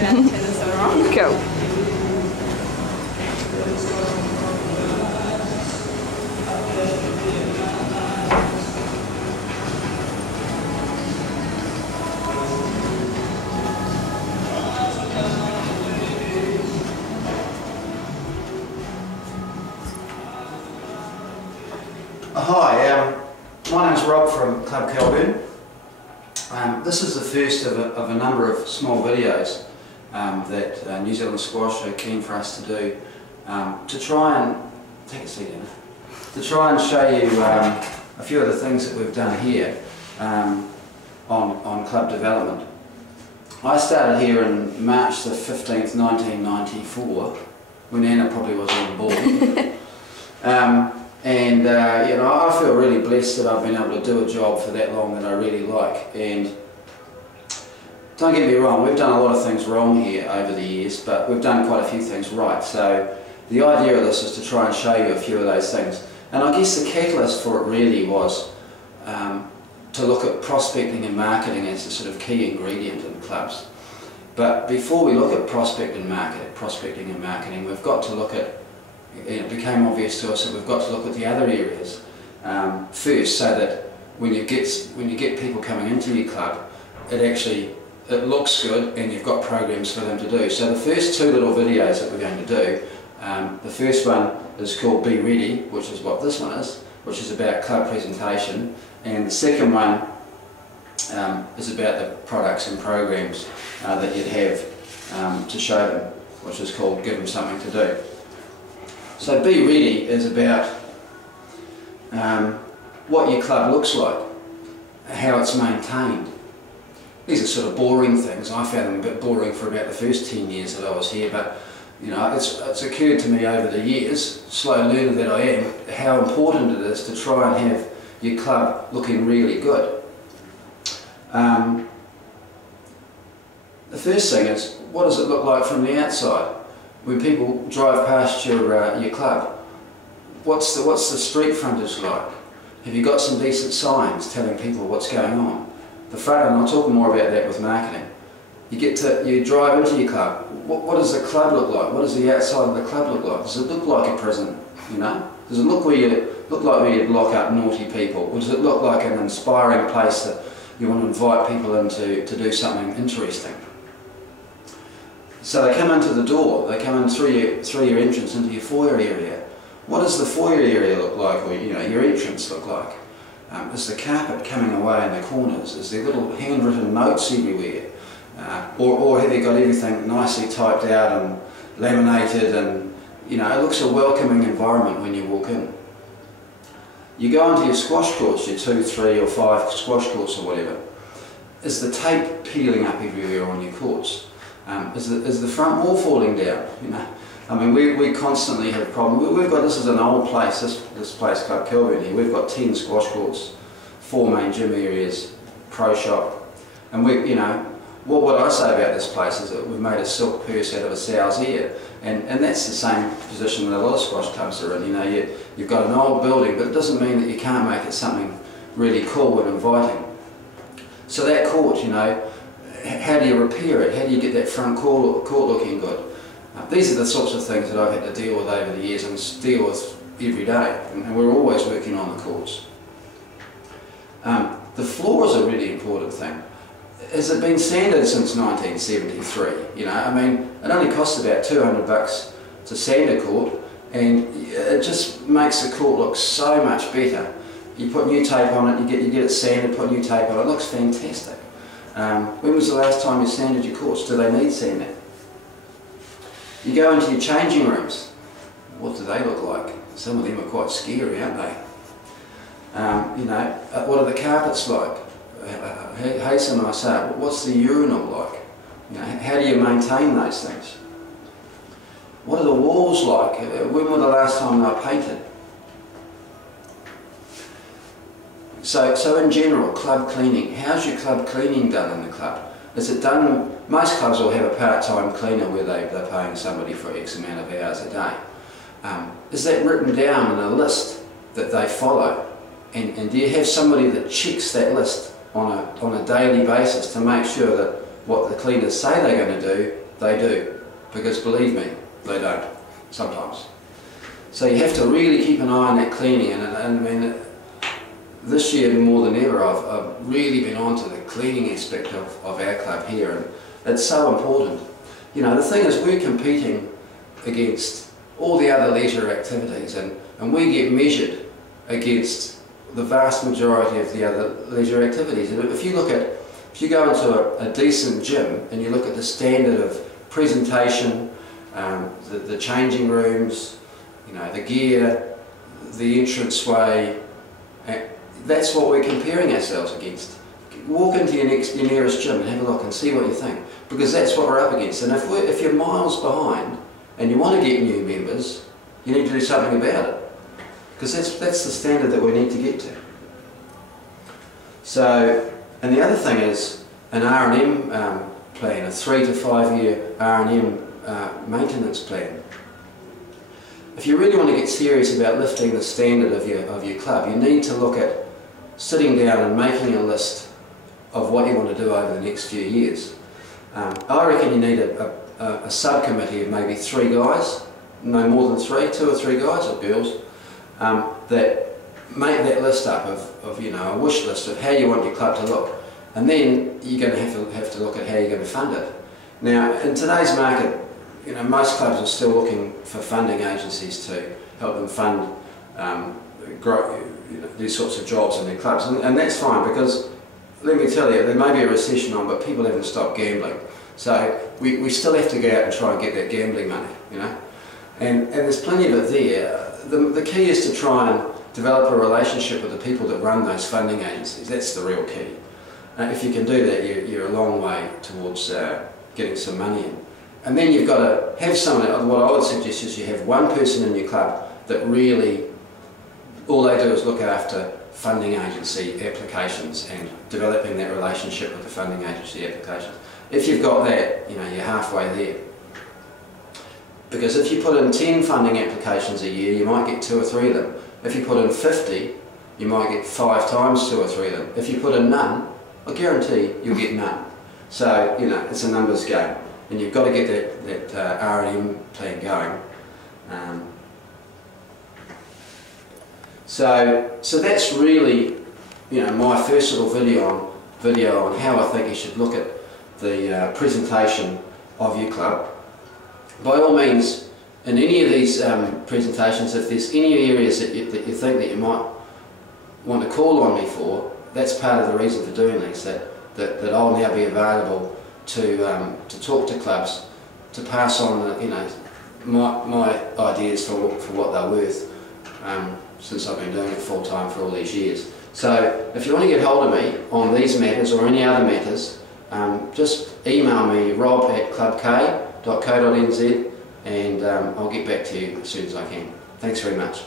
try not to turn this over on. Cool. Hi, my name's Rob from Club Kelburn. This is the first of a number of small videos that New Zealand Squash are keen for us to do to try and take a seat in, to try and show you a few of the things that we've done here on club development. I started here in March the 15th, 1994, when Anna probably wasn't born. And you know, I feel really blessed that I've been able to do a job for that long that I really like. And don't get me wrong, we've done a lot of things wrong here over the years, but we've done quite a few things right. So the idea of this is to try and show you a few of those things. And I guess the catalyst for it really was to look at prospecting and marketing as the sort of key ingredient in clubs. But before we look at prospecting and marketing, we've got to look at, it became obvious to us that we've got to look at the other areas first, so that when you get people coming into your club, it looks good and you've got programs for them to do. So the first two little videos that we're going to do, the first one is called Be Ready, which is what this one is, which is about club presentation, and the second one is about the products and programs that you'd have to show them, which is called Give Them Something to Do. So Be Ready is about what your club looks like, how it's maintained. These are sort of boring things. I found them a bit boring for about the first 10 years that I was here, but you know, it's occurred to me over the years, slow learner that I am, how important it is to try and have your club looking really good. The first thing is, what does it look like from the outside? When people drive past your club, what's the street frontage like? Have you got some decent signs telling people what's going on? The front, and I'll talk more about that with marketing. You drive into your club. What does the club look like? What does the outside of the club look like? Does it look like a prison? You know, does it look like where you'd lock up naughty people? Or does it look like an inspiring place that you want to invite people into to do something interesting? So they come into the door, they come in through your entrance into your foyer area. What does the foyer area look like, or you know, your entrance look like? Is the carpet coming away in the corners? Is there little handwritten notes everywhere? Or have you got everything nicely typed out and laminated, and you know, it looks a welcoming environment when you walk in. You go into your squash courts, your 2, 3 or 5 squash courts or whatever. Is the tape peeling up everywhere on your courts? Is the front wall falling down? You know, I mean, we constantly have problems. We've got, this is an old place, this place, Club Kelburn here. We've got 10 squash courts, 4 main gym areas, pro shop, and you know, what I say about this place is that we've made a silk purse out of a sow's ear, and that's the same position that a lot of squash clubs are in. You know, you've got an old building, but it doesn't mean that you can't make it something really cool and inviting. So that court, you know, how do you repair it? How do you get that front court looking good? These are the sorts of things that I've had to deal with over the years and deal with every day, and we're always working on the courts. The floor is a really important thing. Has it been sanded since 1973? You know, I mean, it only costs about $200 to sand a court, and it just makes the court look so much better. You put new tape on it, you get it sanded, put new tape on it, it looks fantastic. When was the last time you sanded your courts? Do they need sanding? You go into your changing rooms. What do they look like? Some of them are quite scary, aren't they? You know, what are the carpets like? Hasten, I say, what's the urinal like? You know, how do you maintain those things? What are the walls like? When were the last time they were painted? So in general, club cleaning. How's your club cleaning done in the club? Is it done, most clubs will have a part-time cleaner where they're paying somebody for X amount of hours a day. Is that written down in a list that they follow? And do you have somebody that checks that list on a daily basis to make sure that what the cleaners say they're going to do they do, because believe me, they don't, sometimes. So you have to really keep an eye on that cleaning, and I mean, this year more than ever I've really been on to the cleaning aspect of our club here, and it's so important. You know, the thing is, we're competing against all the other leisure activities, and we get measured against the vast majority of the other leisure activities. And if you go into a decent gym and you look at the standard of presentation, the changing rooms, you know, the gear, the entranceway, that's what we're comparing ourselves against. Walk into your nearest gym and have a look and see what you think, because that's what we're up against. And if you're miles behind and you want to get new members, you need to do something about it, because that's the standard that we need to get to. So, and the other thing is an R&M plan, a 3 to 5 year R&M maintenance plan. If you really want to get serious about lifting the standard of your club, you need to look at sitting down and making a list of what you want to do over the next few years. I reckon you need a subcommittee of maybe 3 guys, no more than 3, 2 or 3 guys or girls, that make that list up of you know, a wish list of how you want your club to look, and then you're going to have to look at how you're going to fund it. Now, in today's market, you know, most clubs are still looking for funding agencies to help them fund grow, you know, these sorts of jobs in their clubs, and that's fine, because let me tell you, there may be a recession on, but people haven't stopped gambling. So we still have to go out and try and get that gambling money, you know, and there's plenty of it there. The key is to try and develop a relationship with the people that run those funding agencies. That's the real key. If you can do that, you're a long way towards getting some money in. And then you've got to have someone, what I would suggest is you have one person in your club that really, all they do is look after funding agency applications and developing that relationship with the funding agency applications. If you've got that, you know, you're halfway there. Because if you put in 10 funding applications a year, you might get 2 or 3 of them. If you put in 50, you might get 5 times 2 or 3 of them. If you put in none, I guarantee you'll get none. So, you know, it's a numbers game, and you've got to get that R&M plan going. So that's really, you know, my first little video on how I think you should look at the presentation of your club. By all means, in any of these presentations, if there's any areas that you think that you might want to call on me for, that's part of the reason for doing these, that I'll now be available to talk to clubs, to pass on, you know, my ideas for what they're worth, since I've been doing it full time for all these years. So if you want to get hold of me on these matters or any other matters, just email me, rob@clubk.co.nz, and I'll get back to you as soon as I can. Thanks very much.